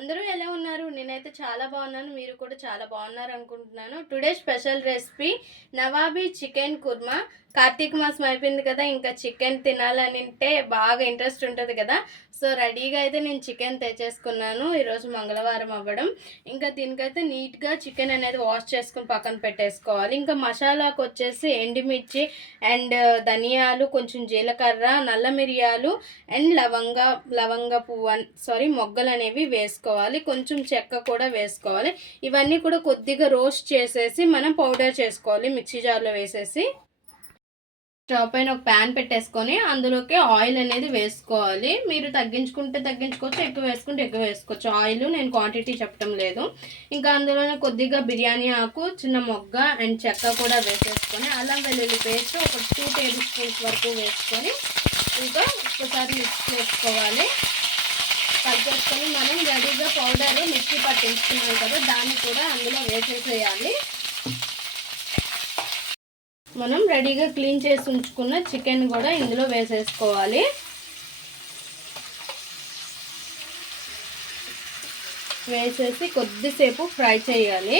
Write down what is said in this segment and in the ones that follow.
అందరూ ఎలా ఉన్నారు? నేనైతే చాలా బాగున్నాను. మీరు కూడా చాలా బాగున్నారు అనుకుంటున్నాను. Today special recipe Nawabi chicken kurma. Karthika మాసం అయిపోయింది కదా, ఇంకా చికెన్ తినాలనింటే బాగా ఇంట్రెస్ట్ ఉంటుంది కదా. సో రెడీగా అయితే నేను చికెన్ తెచ్చేసుకున్నాను. ఈరోజు మంగళవారం అవ్వడం. ఇంకా దీనికైతే నీట్గా చికెన్ అనేది వాష్ చేసుకుని పక్కన పెట్టేసుకోవాలి. ఇంకా మసాలాకు వచ్చేసి ఎండుమిర్చి అండ్ ధనియాలు, కొంచెం జీలకర్ర, నల్ల మిరియాలు అండ్ లవంగ పువ్వు మొగ్గలు అనేవి వేసుకోవాలి. కొంచెం చెక్క కూడా వేసుకోవాలి. ఇవన్నీ కూడా కొద్దిగా రోస్ట్ చేసేసి మనం పౌడర్ చేసుకోవాలి మిక్సీ జార్లో వేసేసి. స్టవ్ పైన ఒక ప్యాన్ పెట్టేసుకొని అందులోకి ఆయిల్ అనేది వేసుకోవాలి. మీరు తగ్గించుకుంటే తగ్గించుకోవచ్చు, ఎక్కువ వేసుకుంటే ఎక్కువ వేసుకోవచ్చు. ఆయిల్ నేను క్వాంటిటీ చెప్పడం లేదు. ఇంకా అందులోనే కొద్దిగా బిర్యానీ ఆకు, చిన్న మొగ్గ అండ్ చెక్క కూడా వేసేసుకొని అల్లం వెల్లుల్లి పేస్ట్ ఒక 2 టేబుల్ స్పూన్స్ వరకు వేసుకొని ఇంకా ఒకసారి మిక్స్ చేసుకోవాలి. కలిపేసుకొని మనం రెడీగా పౌడర్ మిక్సీ పట్టించుకున్నాం కదా, దాన్ని కూడా అందులో వేసేసేయాలి. మనం రెడీగా క్లీన్ చేసి ఉంచుకున్న చికెన్ కూడా ఇందులో వేసేసుకోవాలి. వేసేసి కొద్దిసేపు ఫ్రై చేయాలి.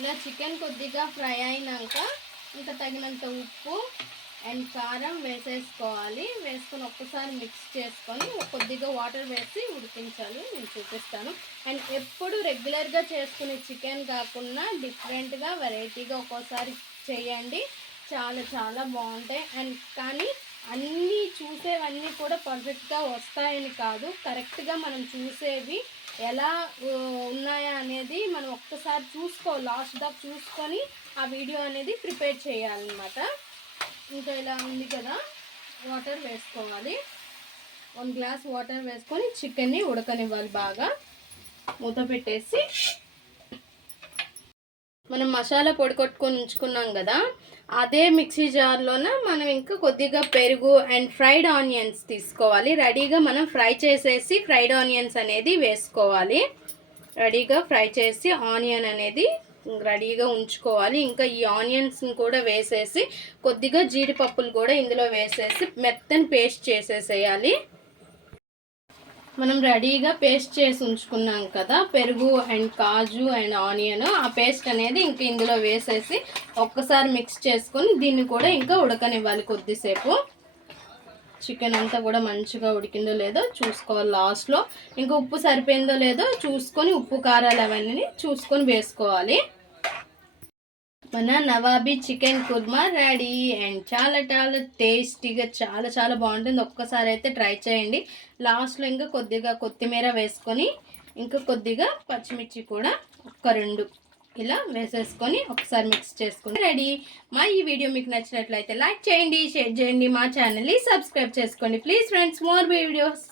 ఇలా చికెన్ కొద్దిగా ఫ్రై అయినాక ఇంకా తగినంత ఉప్పు అండ్ కారం వేసేసుకోవాలి. వేసుకొని ఒక్కసారి మిక్స్ చేసుకొని కొద్దిగా వాటర్ వేసి ఉడికించాలి. నేను చూపిస్తాను. అండ్ ఎప్పుడు రెగ్యులర్గా చేసుకునే చికెన్ కాకుండా డిఫరెంట్గా వెరైటీగా ఒక్కోసారి చేయండి. చాలా చాలా బాగుంటాయి. అండ్ కానీ అన్నీ చూసేవన్నీ కూడా పర్ఫెక్ట్గా వస్తాయని కాదు, కరెక్ట్గా మనం చూసేవి ఎలా ఉన్నాయా అనేది మనం ఒక్కసారి చూసుకోవాలి. లాస్ట్ దాకా చూసుకొని ఆ వీడియో అనేది ప్రిపేర్ చేయాలన్నమాట. ఇంకా ఇలా ఉంది కదా, వాటర్ వేసుకోవాలి. 1 గ్లాస్ వాటర్ వేసుకొని చికెన్ని ఉడకనివ్వాలి. బాగా మూత పెట్టేసి మనం మసాలా పొడి కొట్టుకొని ఉంచుకున్నాం కదా, అదే మిక్సీ జార్లోన మనం ఇంకా కొద్దిగా పెరుగు అండ్ ఫ్రైడ్ ఆనియన్స్ తీసుకోవాలి. రెడీగా మనం ఫ్రై చేసేసి ఫ్రైడ్ ఆనియన్స్ అనేది వేసుకోవాలి. రెడీగా ఫ్రై చేసి ఆనియన్ అనేది రెడీగా ఉంచుకోవాలి. ఇంకా ఈ ఆనియన్స్ని కూడా వేసేసి కొద్దిగా జీడిపప్పులు కూడా ఇందులో వేసేసి మెత్తని పేస్ట్ చేసేసేయాలి. మనం రెడీగా పేస్ట్ చేసి ఉంచుకున్నాం కదా, పెరుగు అండ్ కాజు అండ్ ఆనియన్, ఆ పేస్ట్ అనేది ఇంక ఇందులో వేసేసి ఒక్కసారి మిక్స్ చేసుకొని దీన్ని కూడా ఇంకా ఉడకనివ్వాలి కొద్దిసేపు. చికెన్ అంతా కూడా మంచిగా ఉడికిందో లేదో చూసుకోవాలి. లాస్ట్లో ఇంకా ఉప్పు సరిపోయిందో లేదో చూసుకొని ఉప్పు కారాలు అవన్నీ చూసుకొని వేసుకోవాలి. మన Nawabi chicken kurma ready and చాలా చాలా టేస్టీగా చాలా చాలా బాగుంటుంది. ఒక్కసారి అయితే ట్రై చేయండి. లాస్ట్లో ఇంకా కొద్దిగా కొత్తిమీర వేసుకొని ఇంకా కొద్దిగా పచ్చిమిర్చి కూడా ఒక 2 ఇలా వేసేసుకొని ఒకసారి మిక్స్ చేసుకుని రెడీ. ఈ వీడియో మీకు నచ్చినట్లయితే లైక్ చేయండి, షేర్ చేయండి, మా ఛానల్ని సబ్స్క్రైబ్ చేసుకోండి ప్లీజ్ ఫ్రెండ్స్. More videos.